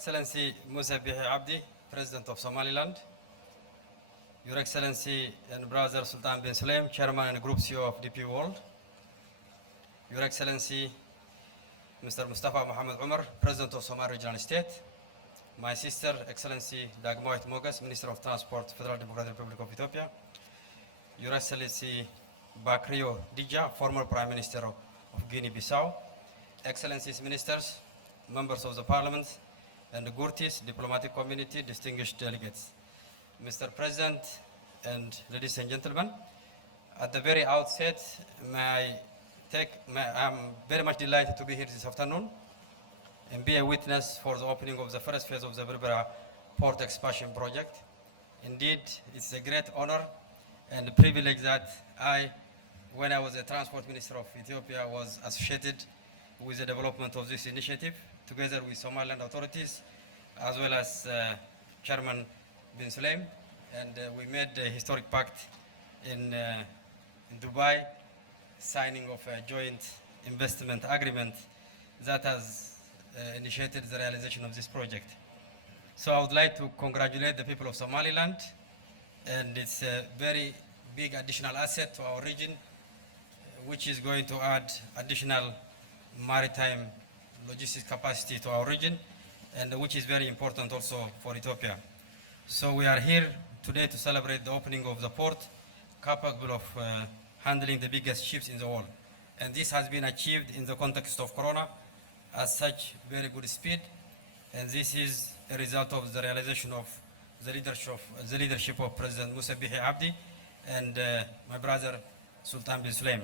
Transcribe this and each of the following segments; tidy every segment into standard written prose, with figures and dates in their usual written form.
Excellency Musa Bihi Abdi, President of Somaliland, Your Excellency and Brother Sultan bin Sulaim, Chairman and Group CEO of DP World, Your Excellency Mr. Mustafa Mohammed Umar, President of Somali Regional State, my sister, Excellency Dagmawit Mogas, Minister of Transport, Federal Democratic Republic of Ethiopia, Your Excellency Bakrio Dija, former Prime Minister of Guinea-Bissau, Excellencies Ministers, Members of the Parliament, and the Gurtis, diplomatic community, distinguished delegates. Mr. President and ladies and gentlemen, at the very outset, I'm very much delighted to be here this afternoon and be a witness for the opening of the first phase of the Berbera Port Expansion Project. Indeed, it's a great honor and a privilege that when I was the Transport Minister of Ethiopia, was associated with the development of this initiative, together with Somaliland authorities, as well as Chairman bin Sulaim, and we made a historic pact in Dubai, signing of a joint investment agreement that has initiated the realization of this project. So I would like to congratulate the people of Somaliland, and it's a very big additional asset to our region, which is going to add additional maritime logistics capacity to our region, and which is very important also for Ethiopia. So we are here today to celebrate the opening of the port, capable of handling the biggest ships in the world. And this has been achieved in the context of Corona at such very good speed. And this is a result of the realization of the leadership of President Musa Bihi Abdi and my brother Sultan bin Sulaim.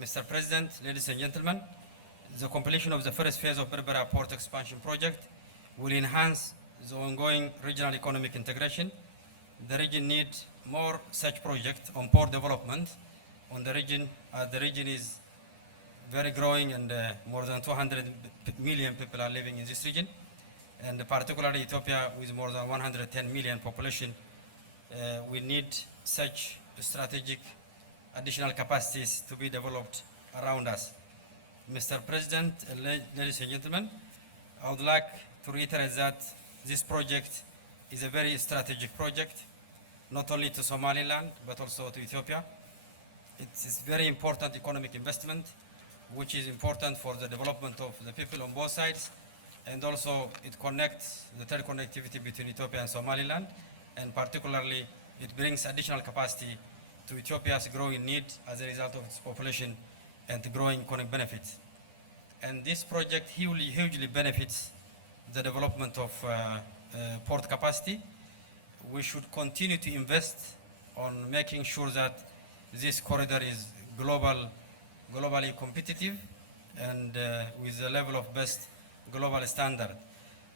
Mr. President, ladies and gentlemen, the completion of the first phase of Berbera Port Expansion Project will enhance the ongoing regional economic integration. The region needs more such projects on port development on the region. The region is very growing, and more than 200 million people are living in this region. And particularly Ethiopia, with more than 110 million population, we need such strategic additional capacities to be developed around us. Mr. President, ladies and gentlemen, I would like to reiterate that this project is a very strategic project, not only to Somaliland, but also to Ethiopia. It is very important economic investment, which is important for the development of the people on both sides, and also it connects the third connectivity between Ethiopia and Somaliland, and particularly it brings additional capacity to Ethiopia's growing need as a result of its population and the growing economic benefits. And this project hugely benefits the development of port capacity. We should continue to invest on making sure that this corridor is globally competitive and with the level of best global standard.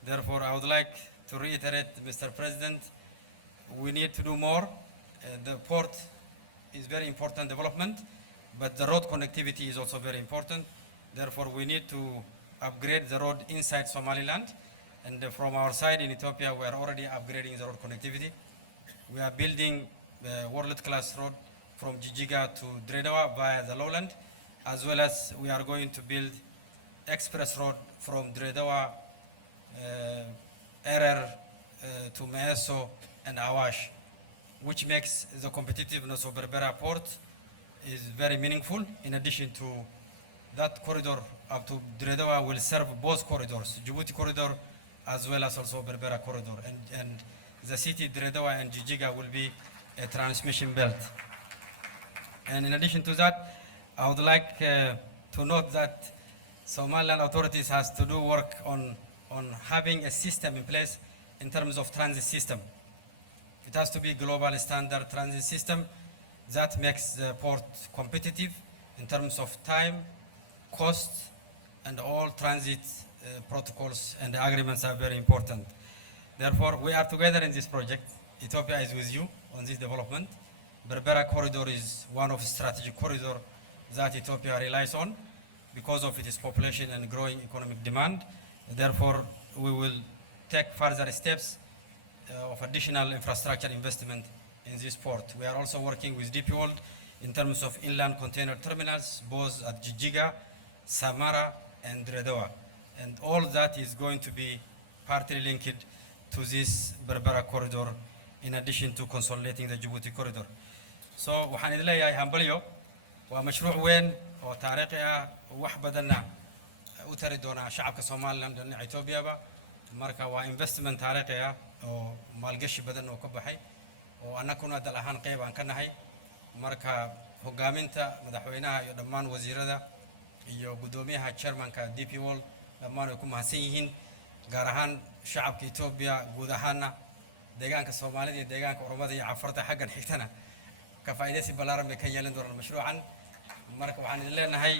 Therefore, I would like to reiterate, Mr. President, we need to do more. The port is very important development, but the road connectivity is also very important. Therefore, we need to upgrade the road inside Somaliland. And from our side in Ethiopia, we are already upgrading the road connectivity. We are building the world-class road from Jijiga to Dredawa via the lowland, as well as we are going to build express road from Dredawa, Erer to Meeso and Awash, which makes the competitiveness of Berbera port is very meaningful. In addition to that, corridor up to Dredawa will serve both corridors, Djibouti corridor as well as also Berbera corridor. And the city Dredawa and Jijiga will be a transmission belt. And in addition to that, I would like to note that Somaliland authorities has to do work on having a system in place in terms of transit system. It has to be global standard transit system that makes the port competitive in terms of time, cost, and all transit protocols and agreements are very important. Therefore, we are together in this project. Ethiopia is with you on this development. Berbera corridor is one of the strategic corridors that Ethiopia relies on because of its population and growing economic demand. Therefore, we will take further steps of additional infrastructure investment in this port. We are also working with DP World in terms of inland container terminals, both at Jijiga, Samara, and Dredawa. And all that is going to be partly linked to this Berbera corridor in addition to consolidating the Djibouti corridor. So waxaan idin leeyahay hambalyo waa mashruuc weyn oo taariikhi ah wax badanna u tari doona shacabka Soomaaliland dhinaca Ethiopia marka waa investment taariikhi ah oo maalgashi badan oo ka baxay oo annaguna dal ahaan qayb aan ka nahay marka hogaaminta madaxweynaha iyo dhammaan wasiirada iyo gudoomiyaha chairmanka DP World dhammaan ay ku mahadsan yihiin gaar ahaan shacabka Ethiopia guud ahaanna deegaanka Soomaalida iyo deegaanka Oromada iyo Cafarta xaggan xigtana ka faa'iideysi ballaaran bay ka yeelan doonaan mashruucan marka waxaan idin leenahay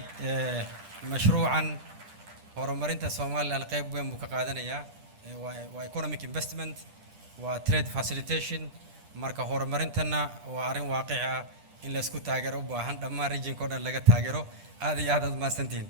mashruucan horumarinta Soomaaliland qayb weyn buu ka qaadanayaa waa economic investment waa trade facilitation marka horumarintana waa arrin waaqic ah in la isku taageero u baahan dhammaan regionka oo dhan laga taageero aad iyo aad mahadsantihiin